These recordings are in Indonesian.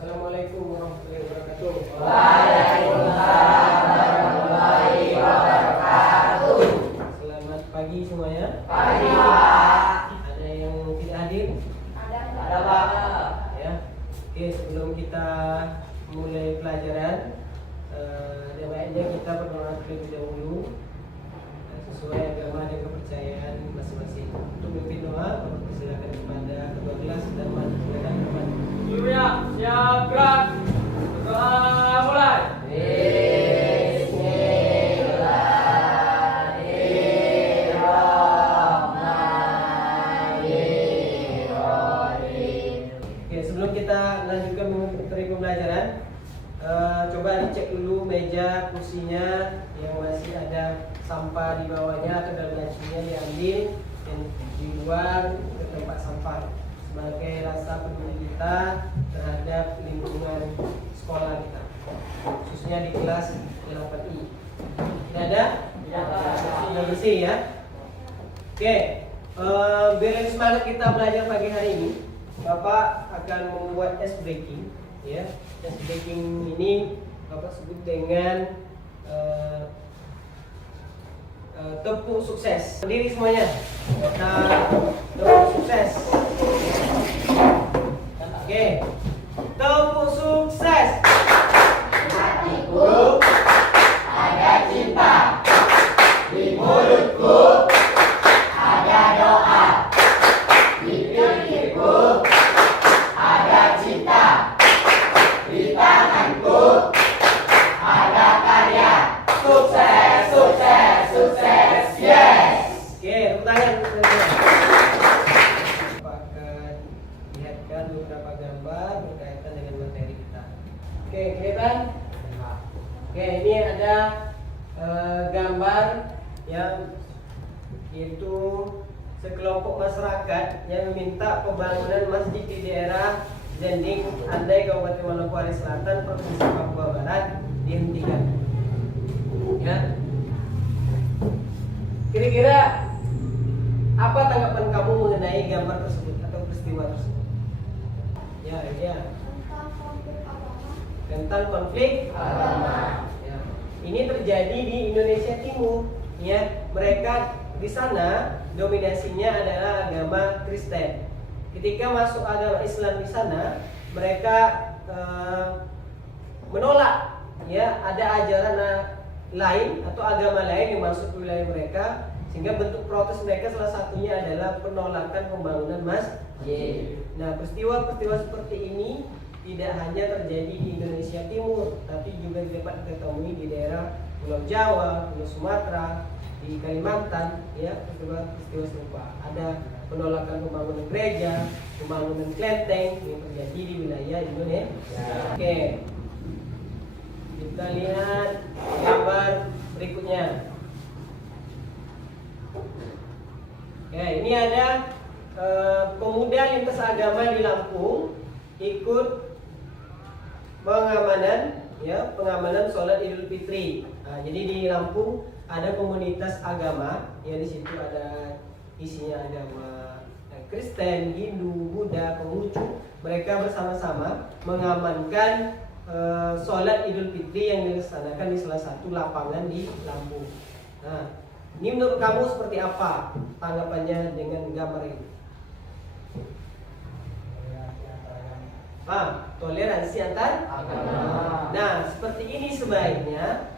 Assalamualaikum warahmatullahi wabarakatuh. Waalaikumsalam warahmatullahi wabarakatuh. Selamat pagi semuanya. Pagi, Pak. Ada yang tidak hadir? Ada, Pak. Ya. Oke, sebelum kita mulai pelajaran, ada baiknya kita berdoa terlebih dahulu sesuai agama dan kepercayaan masing-masing. Untuk memimpin doa, persilakan kepada ketua kelas dan silakan kepada. Siap, gerak. Berdoa mulai. Oke, sebelum kita lanjutkan mengikuti pembelajaran, coba dicek dulu meja kursinya yang masih ada sampah di bawahnya atau dalam lacinya diambil dan dibuang ke tempat sampah sebagai rasa peduli kita terhadap lingkungan sekolah kita, khususnya di kelas 8I. Tidak ada? Sudah bersih ya. Oke, biar semangat kita belajar pagi hari ini, Bapak akan membuat ice breaking. Ya, ice breaking ini Bapak sebut dengan tepuk sukses. Berdiri semuanya. Tepuk sukses. Oke. Tepuk sukses. Hatiku ada cinta, di mulutku ada doa, di pikirku ada cinta, di tanganku ada karya. Sukses, sukses, sukses, yes. Oke, tepuk tangan. Bapak akan lihatkan beberapa gambar berkaitan dengan materi kita. Oke, kelihatan? Oke, ini ada gambar yang yaitu sekelompok masyarakat yang meminta pembangunan masjid di daerah Zending, Andai, Kabupaten Manokwari Selatan, Provinsi Papua Barat dihentikan. Ya. Kira-kira apa tanggapan kamu mengenai gambar tersebut atau peristiwa tersebut? Ya. Tentang konflik agama. Ya. Ini terjadi di Indonesia Timur. Ya, mereka di sana dominasinya adalah agama Kristen. Ketika masuk agama Islam di sana, mereka menolak. Ya, ada ajaran lain atau agama lain yang masuk ke wilayah mereka, sehingga bentuk protes mereka salah satunya adalah penolakan pembangunan masjid. Nah, peristiwa-peristiwa seperti ini tidak hanya terjadi di Indonesia Timur, tapi juga dapat ditemui di daerah Pulau Jawa, Pulau Sumatera, di Kalimantan, ya, peristiwa serupa. Ada penolakan pembangunan gereja, pembangunan kelenteng yang terjadi di wilayah Indonesia. Oke. Kita lihat gambar berikutnya. Ya, ini ada pemuda lintas agama di Lampung ikut pengamanan sholat Idul Fitri. Nah, jadi di Lampung ada komunitas agama, ya, di situ ada isinya agama Kristen, Hindu, Buddha, Konghucu. Mereka bersama-sama mengamankan sholat Idul Fitri yang dilaksanakan di salah satu lapangan di Lampung. Nah, ini menurut kamu seperti apa tanggapannya dengan gambar ini? Toleransi antar agama. Nah, seperti ini sebaiknya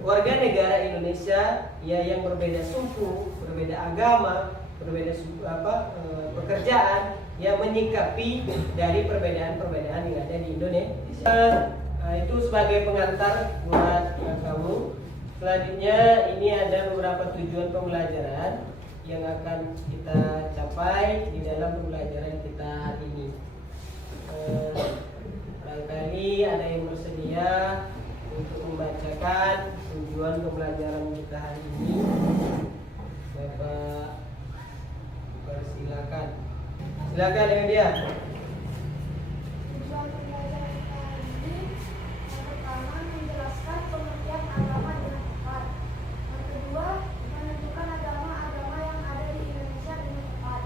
warga negara Indonesia, ya, yang berbeda suku, berbeda agama, berbeda pekerjaan, yang menyikapi dari perbedaan-perbedaan yang ada di Indonesia. Itu sebagai pengantar buat kamu. Selanjutnya ini ada beberapa tujuan pembelajaran yang akan kita capai di dalam pembelajaran kita ini. Barangkali ada yang bersedia untuk membacakan tujuan pembelajaran kita hari ini. Bapak persilakan. Silakan dengan dia. Tujuan pembelajaran kali ini yang pertama menjelaskan pengertian agama dengan tepat. Yang kedua, menentukan agama-agama yang ada di Indonesia dengan tepat.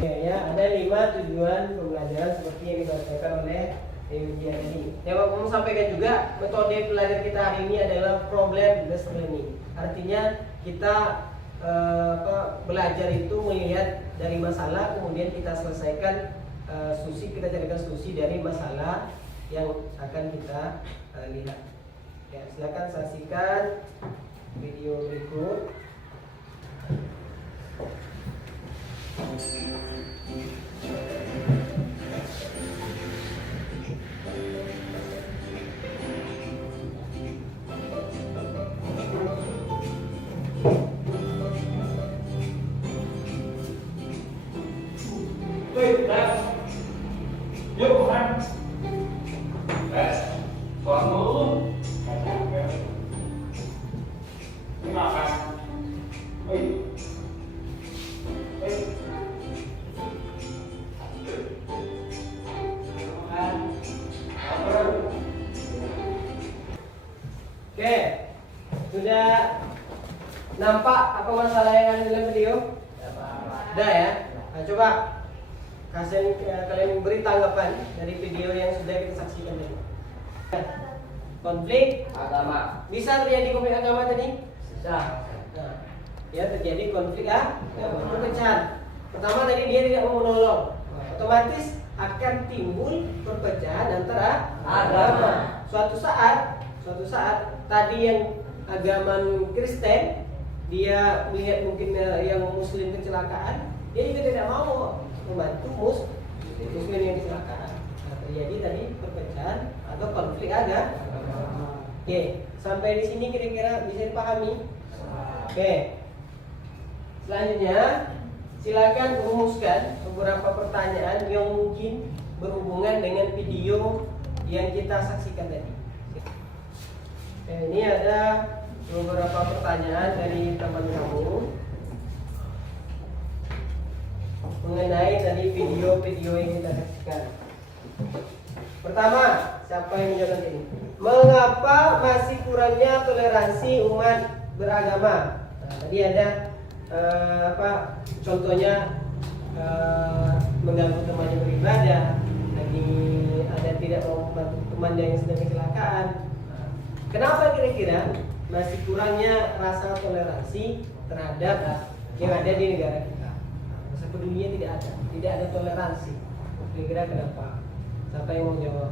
Ya, ada 5 tujuan pembelajaran seperti yang dibacakan oleh Dewi ini. Yang mau sampaikan juga, metode belajar kita hari ini adalah problem based learning. Artinya kita belajar itu melihat dari masalah, kemudian kita selesaikan kita carikan solusi dari masalah yang akan kita lihat. Ya, silakan saksikan video berikut. Oke, sudah nampak apa masalah yang ada dalam video? Sudah ya. Nah, coba kalian beri tanggapan dari video yang sudah kita saksikan tadi. Konflik agama. Bisa terjadi konflik agama tadi? Bisa. Nah, ya terjadi konflik perpecahan. Pertama tadi dia tidak mau menolong, otomatis akan timbul perpecahan antara agama. Suatu saat tadi yang agama Kristen dia melihat mungkin yang Muslim kecelakaan, dia juga tidak mau membantu Muslim yang kecelakaan. Nah, terjadi tadi perpecahan atau konflik agama. Oke, sampai di sini kira-kira bisa dipahami? Oke. Selanjutnya, silakan rumuskan beberapa pertanyaan yang mungkin berhubungan dengan video yang kita saksikan tadi. Oke, ini ada beberapa pertanyaan dari teman kamu mengenai tadi video-video yang kita saksikan. Pertama, siapa yang menjawab ini? Mengapa masih kurangnya toleransi umat beragama? Nah, tadi ada contohnya mengganggu temannya beribadah, lagi ada tidak mau membantu temannya yang sedang kecelakaan. Nah, kenapa kira-kira masih kurangnya rasa toleransi terhadap yang ada di negara kita? Rasa pedulinya tidak ada toleransi. Kira-kira kenapa? Siapa yang mau jawab?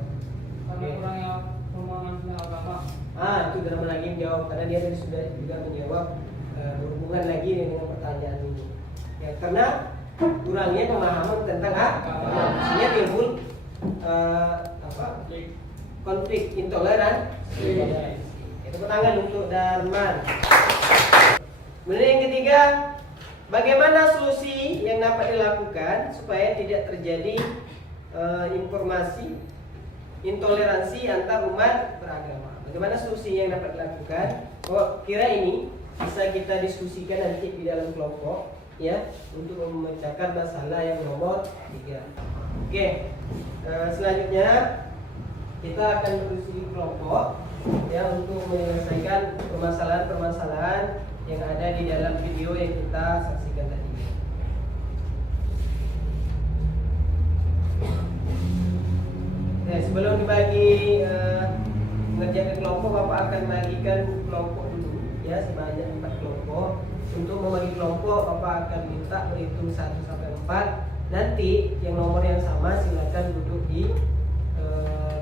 Karena kurangnya pemahaman agama. Itu Drama lagi menjawab karena dia tadi sudah juga menjawab berhubungan lagi dengan pertanyaan ini. Ya, karena kurangnya pemahaman tentang agama, sehingga timbul konflik intoleransi. Tepuk tangan untuk Darman. Kemudian yang ketiga, bagaimana solusi yang dapat dilakukan supaya tidak terjadi informasi intoleransi antar umat beragama? Bagaimana solusi yang dapat dilakukan? Kira ini bisa kita diskusikan nanti di dalam kelompok, ya, untuk memecahkan masalah yang nomor 3. Oke, selanjutnya kita akan berdiskusi di kelompok, ya, untuk menyelesaikan permasalahan-permasalahan yang ada di dalam video yang kita saksikan tadi. Nah, sebelum dibagi mengerjakan kelompok, Bapak akan bagikan kelompok dulu, ya, sebanyak 4 kelompok. Untuk membagi kelompok, Bapak akan minta berhitung 1 sampai 4. Nanti yang nomor yang sama silakan duduk di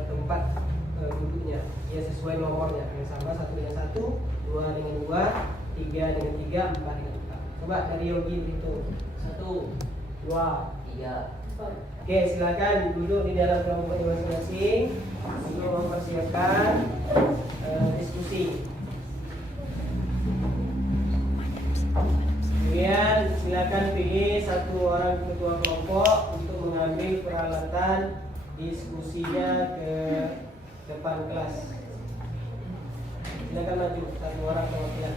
tempat duduknya, ya, sesuai nomornya yang sama, 1 dengan 1, 2 dengan 2, 3 dengan 3, 4 dengan 4. Coba dari Yogi berhitung. 1, 2, 3, 4. Oke, silakan duduk di dalam kelompok masing-masing untuk mempersiapkan diskusi. Kemudian silakan pilih 1 orang ketua kelompok untuk mengambil peralatan diskusinya ke depan kelas. Silakan maju 1 orang perwakilan.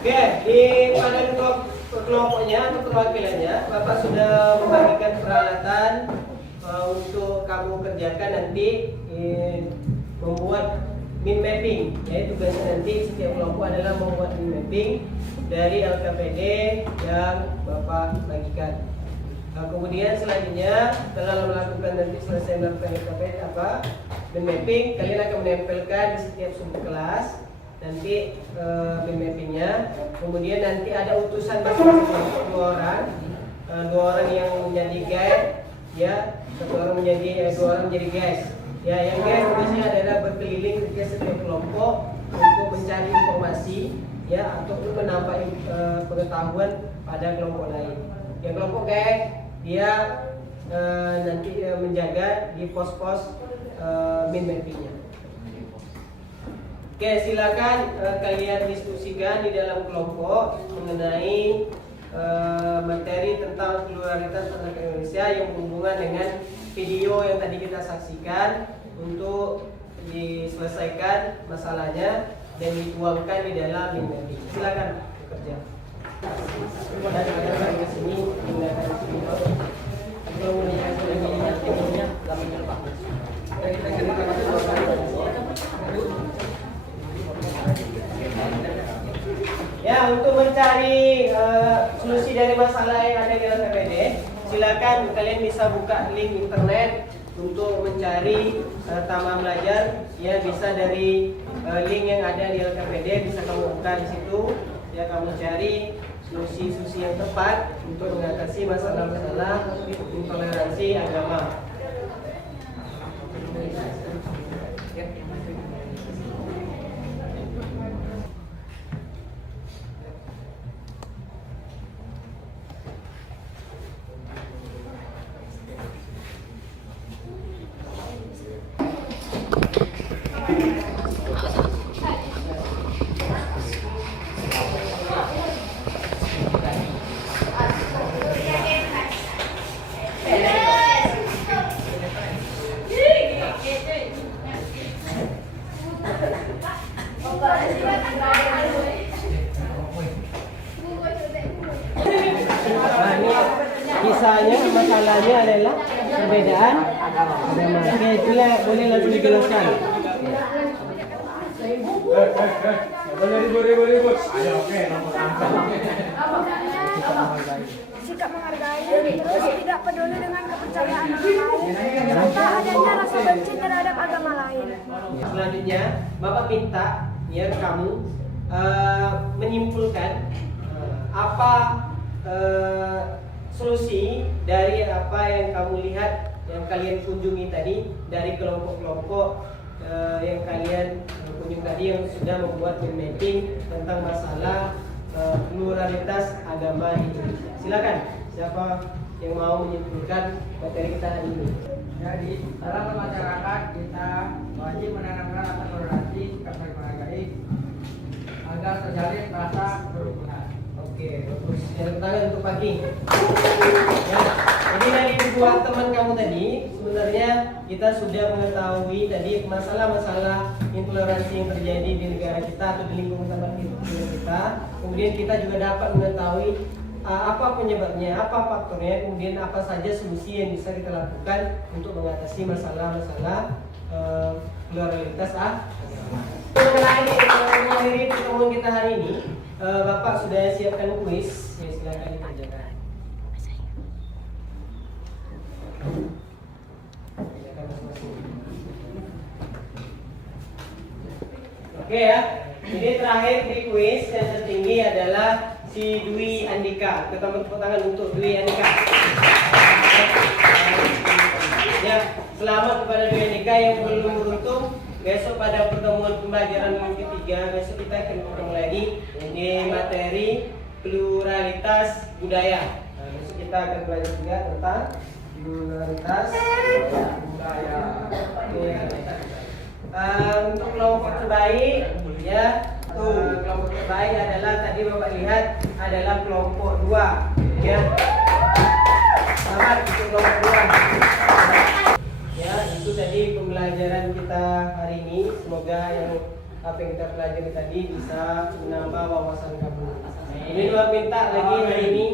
Oke, pada kelompok perwakilannya, Bapak sudah membagikan peralatan untuk kamu kerjakan nanti membuat min mapping. Yaitu tugasnya nanti setiap kelompok adalah membuat min mapping dari LKPD yang Bapak bagikan. Kemudian selanjutnya setelah melakukan nanti selesai melakukan LKPD min mapping, kalian akan menempelkan di setiap sumber kelas nanti min mappingnya. Kemudian nanti ada utusan masing-masing kelompok dua orang yang menjadi guide, ya, dua orang menjadi guys. Ya, yang guys tugasnya adalah berkeliling ke setiap kelompok untuk mencari informasi, ya, atau menambah pengetahuan pada kelompok lain. Yang kelompok guys dia nanti menjaga di pos-pos min mappingnya. Oke, silakan kalian diskusikan di dalam kelompok mengenai materi tentang pluralitas masyarakat Indonesia yang berhubungan dengan video yang tadi kita saksikan untuk diselesaikan masalahnya dan dituangkan di dalam min mapping. Silakan bekerja. Dan kalian ke sini tinggalkan di sini. Kalau punya gambarnya Pak. Ya, untuk mencari solusi dari masalah yang ada di LKPD, silakan kalian bisa buka link internet untuk mencari Taman Belajar. Ya, bisa dari link yang ada di LKPD, bisa kamu buka di situ. Ya, kamu cari solusi-solusi yang tepat untuk mengatasi masalah-masalah intoleransi agama. Kisahnya, masalahnya adalah perbedaan agama. Oke, itulah boleh langsung dijelaskan. Boleh. Ayo, oke, nomor Sikap menghargai, terus tidak peduli dengan kepercayaan orang lain, serta adanya rasa benci terhadap agama lain. Selanjutnya, Bapak minta ya kamu menyimpulkan apa solusi dari apa yang kamu lihat, yang kalian kunjungi tadi dari kelompok-kelompok yang kalian kunjungi tadi yang sudah membuat min mapping tentang masalah pluralitas agama di Indonesia. Silakan, siapa yang mau menyimpulkan materi kita hari ini? Jadi dalam masyarakat kita wajib menanamkan rasa toleransi, sikap saling menghargai agar terjalin rasa kerukunan. Oke, bagus. Yang tangan untuk pagi. Ya, jadi dari dua teman kamu tadi, sebenarnya kita sudah mengetahui tadi masalah-masalah intoleransi yang terjadi di negara kita atau di lingkungan tempat kita. Kemudian kita juga dapat mengetahui apa penyebabnya, apa faktornya, kemudian apa saja solusi yang bisa kita lakukan untuk mengatasi masalah-masalah pluralitas agama. Mengakhiri pertemuan kita hari ini, Bapak sudah siapkan kuis, ya, silakan dikerjakan. Oke ya, jadi terakhir di kuis yang tertinggi adalah si Dwi Andika. Kita tepuk tangan untuk Dwi Andika. Ya, selamat kepada Dwi Andika yang belum beruntung. Besok pada pertemuan pembelajaran ketiga, besok kita akan ketemu lagi di materi pluralitas budaya. Nah, besok kita akan belajar juga tentang pluralitas budaya. Untuk kelompok terbaik, ya, kelompok terbaik adalah tadi Bapak lihat adalah kelompok 2, ya. Selamat untuk kelompok 2. Ya, itu tadi pembelajaran kita hari ini. Semoga apa yang kita pelajari tadi bisa menambah wawasan kamu. Ini dua minta lagi hari ini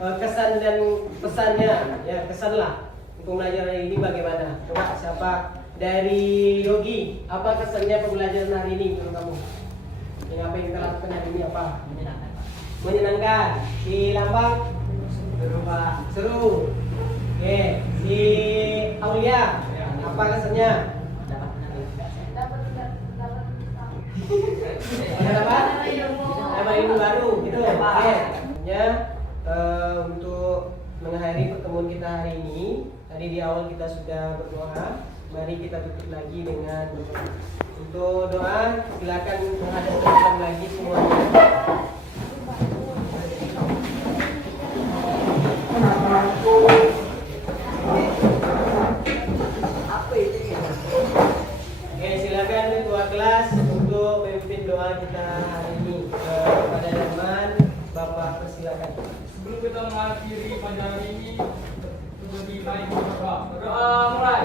kesan dan pesannya, ya kesanlah pembelajaran ini bagaimana? Coba siapa dari Yogi? Apa kesannya pembelajaran hari ini menurut kamu? Yang apa yang kita lakukan hari ini apa? Menyenangkan, Pak. Menyenangkan. Si Lambang? Seru Pak. Seru. Oke. Si Aulia? Apa kesannya? Dapat menang. dapat tahu. Ada apa? Dapat ilmu baru gitu. Oke. Ya, untuk mengakhiri pertemuan kita hari ini, tadi di awal kita sudah berdoa. Mari kita tutup lagi dengan doa. Untuk doa, silakan menghadap ke depan lagi semuanya. Oke, silakan ketua kelas untuk memimpin doa kita hari ini. Kepada teman, Bapak persilakan. Sebelum kita mengakhiri pelajaran ini, kita mulai. Berdoa mulai.